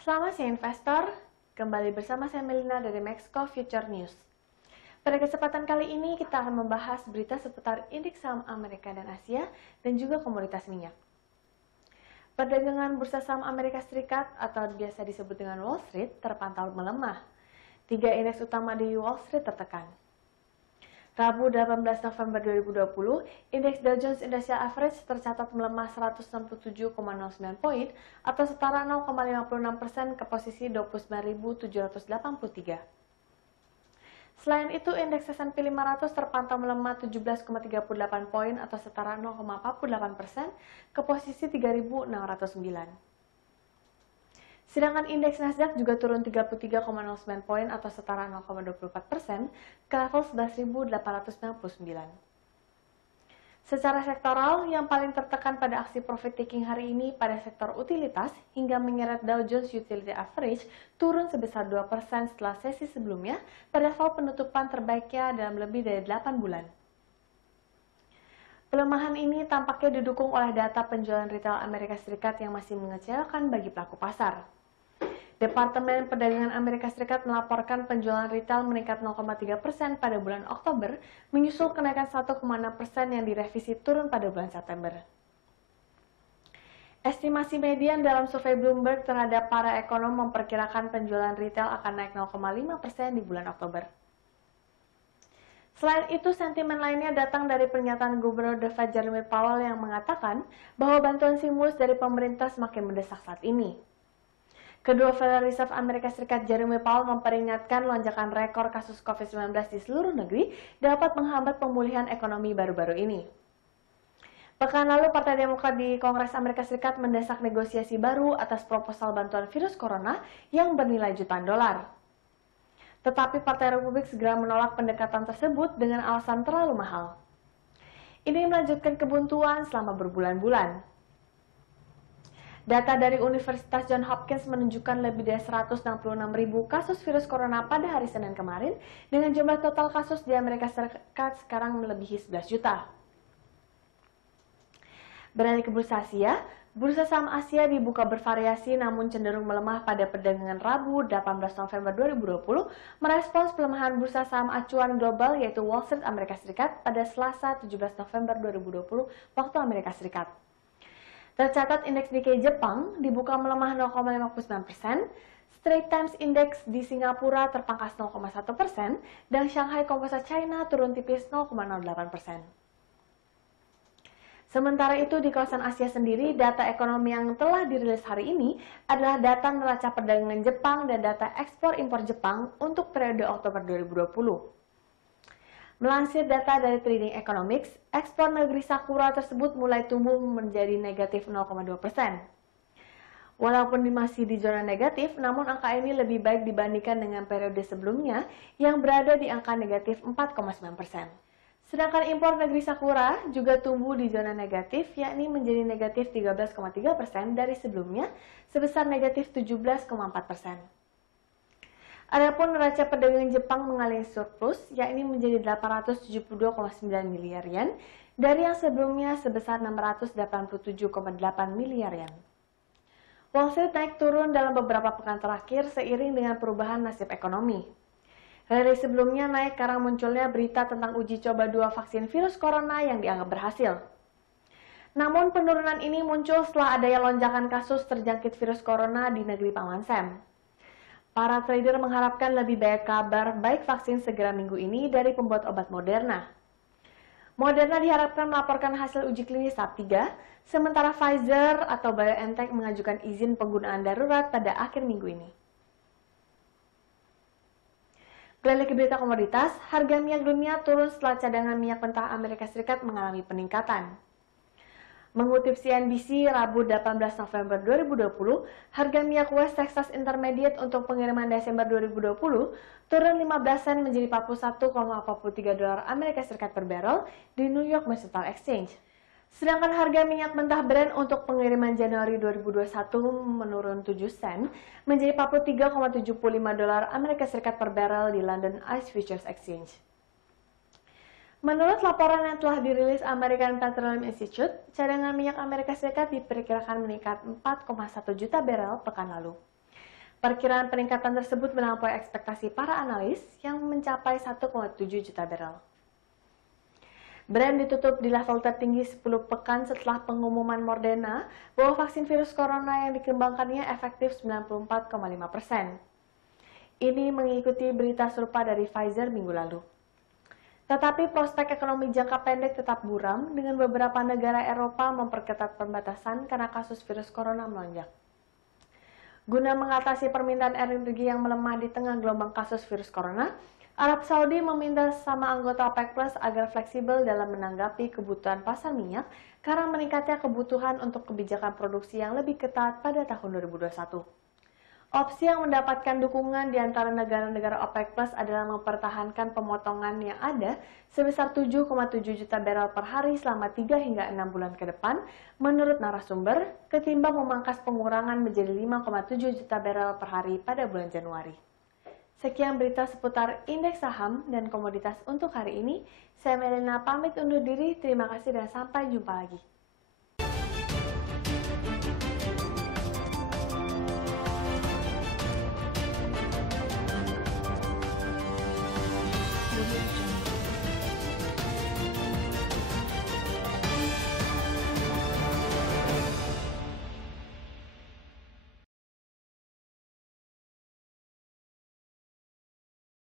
Selamat siang investor, kembali bersama saya Melina dari Maxco Future News. Pada kesempatan kali ini kita akan membahas berita seputar indeks saham Amerika dan Asia dan juga komoditas minyak. Perdagangan bursa saham Amerika Serikat atau biasa disebut dengan Wall Street terpantau melemah. 3 indeks utama di Wall Street tertekan. Rabu 18 November 2020, indeks Dow Jones Industrial Average tercatat melemah 167,09 poin atau setara 0,56% ke posisi 29.783. Selain itu, indeks S&P 500 terpantau melemah 17,38 poin atau setara 0,48% ke posisi 3.609. Sedangkan indeks Nasdaq juga turun 33,09 poin atau setara 0,24% ke level 11.899. Secara sektoral, yang paling tertekan pada aksi profit taking hari ini pada sektor utilitas hingga menyeret Dow Jones Utility Average turun sebesar 2% setelah sesi sebelumnya pada level penutupan terbaiknya dalam lebih dari 8 bulan. Pelemahan ini tampaknya didukung oleh data penjualan retail Amerika Serikat yang masih mengecewakan bagi pelaku pasar. Departemen Perdagangan Amerika Serikat melaporkan penjualan retail meningkat 0,3% pada bulan Oktober, menyusul kenaikan 1,6% yang direvisi turun pada bulan September. Estimasi median dalam survei Bloomberg terhadap para ekonom memperkirakan penjualan retail akan naik 0,5% di bulan Oktober. Selain itu, sentimen lainnya datang dari pernyataan Gubernur The Fed Jerome Powell yang mengatakan bahwa bantuan stimulus dari pemerintah semakin mendesak saat ini. Kedua Federal Reserve Amerika Serikat Jerome Powell memperingatkan lonjakan rekor kasus COVID-19 di seluruh negeri dapat menghambat pemulihan ekonomi baru-baru ini. Pekan lalu, Partai Demokrat di Kongres Amerika Serikat mendesak negosiasi baru atas proposal bantuan virus corona yang bernilai jutaan dolar. Tetapi Partai Republik segera menolak pendekatan tersebut dengan alasan terlalu mahal. Ini melanjutkan kebuntuan selama berbulan-bulan. Data dari Universitas Johns Hopkins menunjukkan lebih dari 166.000 kasus virus corona pada hari Senin kemarin, dengan jumlah total kasus di Amerika Serikat sekarang melebihi 11 juta. Beralih ke bursa Asia, bursa saham Asia dibuka bervariasi namun cenderung melemah pada perdagangan Rabu 18 November 2020, merespons pelemahan bursa saham acuan global yaitu Wall Street Amerika Serikat pada Selasa 17 November 2020 waktu Amerika Serikat. Tercatat indeks Nikkei Jepang dibuka melemah 0,59%, Straits Times Index di Singapura terpangkas 0,1%, dan Shanghai Composite China turun tipis 0,08%. Sementara itu, di kawasan Asia sendiri, data ekonomi yang telah dirilis hari ini adalah data neraca perdagangan Jepang dan data ekspor-impor Jepang untuk periode Oktober 2020. Melansir data dari Trading Economics, ekspor negeri Sakura tersebut mulai tumbuh menjadi negatif 0,2%. Walaupun masih di zona negatif, namun angka ini lebih baik dibandingkan dengan periode sebelumnya yang berada di angka negatif 4,9%. Sedangkan impor negeri Sakura juga tumbuh di zona negatif, yakni menjadi negatif 13,3% dari sebelumnya sebesar negatif 17,4%. Adapun neraca perdagangan Jepang mengalami surplus, yakni menjadi 872,9 miliar yen, dari yang sebelumnya sebesar 687,8 miliar yen. Wall Street naik turun dalam beberapa pekan terakhir seiring dengan perubahan nasib ekonomi. Rally sebelumnya naik karena munculnya berita tentang uji coba 2 vaksin virus corona yang dianggap berhasil. Namun penurunan ini muncul setelah adanya lonjakan kasus terjangkit virus corona di negeri Paman Sam. Para trader mengharapkan lebih banyak kabar baik vaksin segera minggu ini dari pembuat obat Moderna. Moderna diharapkan melaporkan hasil uji klinis tahap 3, sementara Pfizer atau BioNTech mengajukan izin penggunaan darurat pada akhir minggu ini. Beralih ke berita komoditas, harga minyak dunia turun setelah cadangan minyak mentah Amerika Serikat mengalami peningkatan. Mengutip CNBC, Rabu 18 November 2020, harga minyak West Texas Intermediate untuk pengiriman Desember 2020 turun 15 sen menjadi 41,43 dolar Amerika Serikat per barrel di New York Mercantile Exchange. Sedangkan harga minyak mentah Brent untuk pengiriman Januari 2021 menurun 7 sen menjadi 43,75 dolar Amerika Serikat per barrel di London ICE Futures Exchange. Menurut laporan yang telah dirilis American Petroleum Institute, cadangan minyak Amerika Serikat diperkirakan meningkat 4,1 juta barel pekan lalu. Perkiraan peningkatan tersebut melampaui ekspektasi para analis yang mencapai 1,7 juta barrel. Brent ditutup di level tertinggi 10 pekan setelah pengumuman Moderna bahwa vaksin virus corona yang dikembangkannya efektif 94,5%. Ini mengikuti berita serupa dari Pfizer minggu lalu. Tetapi prospek ekonomi jangka pendek tetap buram dengan beberapa negara Eropa memperketat pembatasan karena kasus virus corona melonjak. Guna mengatasi permintaan energi yang melemah di tengah gelombang kasus virus corona, Arab Saudi meminta sesama anggota OPEC Plus agar fleksibel dalam menanggapi kebutuhan pasar minyak karena meningkatnya kebutuhan untuk kebijakan produksi yang lebih ketat pada tahun 2021. Opsi yang mendapatkan dukungan di antara negara-negara OPEC Plus adalah mempertahankan pemotongan yang ada sebesar 7,7 juta barrel per hari selama 3 hingga 6 bulan ke depan, menurut narasumber, ketimbang memangkas pengurangan menjadi 5,7 juta barrel per hari pada bulan Januari. Sekian berita seputar indeks saham dan komoditas untuk hari ini. Saya Melena pamit undur diri, terima kasih dan sampai jumpa lagi.